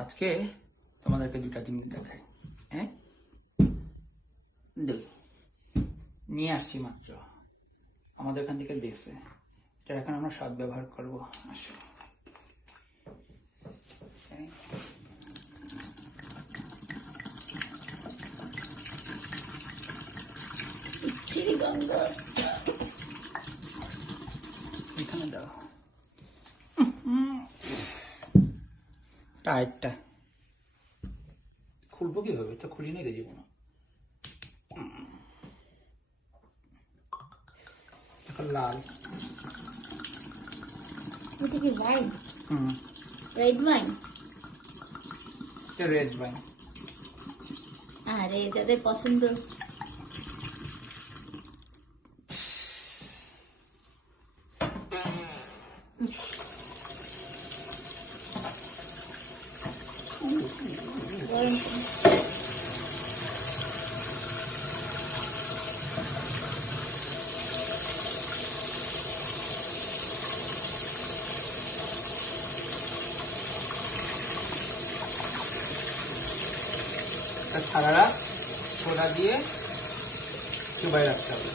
আজকে তোমাদেরকে দুটা জিনিস দেখাই। হ্যাঁ, নিয়ে আসছি মাত্র আমাদের এখান থেকে দেশে। এটা এখন আমরা সৎ ব্যবহার করবো। আসো, এখানে দাও টাইটটা। খুলবো কিভাবে? তো খুলি নাই দেবো না। লাল, এটা কি ওয়াইন? Red wine? এটা রেড ওয়াইন। আরে যাদের পছন্দ। সারা রাত সোডা দিয়ে চুবাই রাখতে হবে।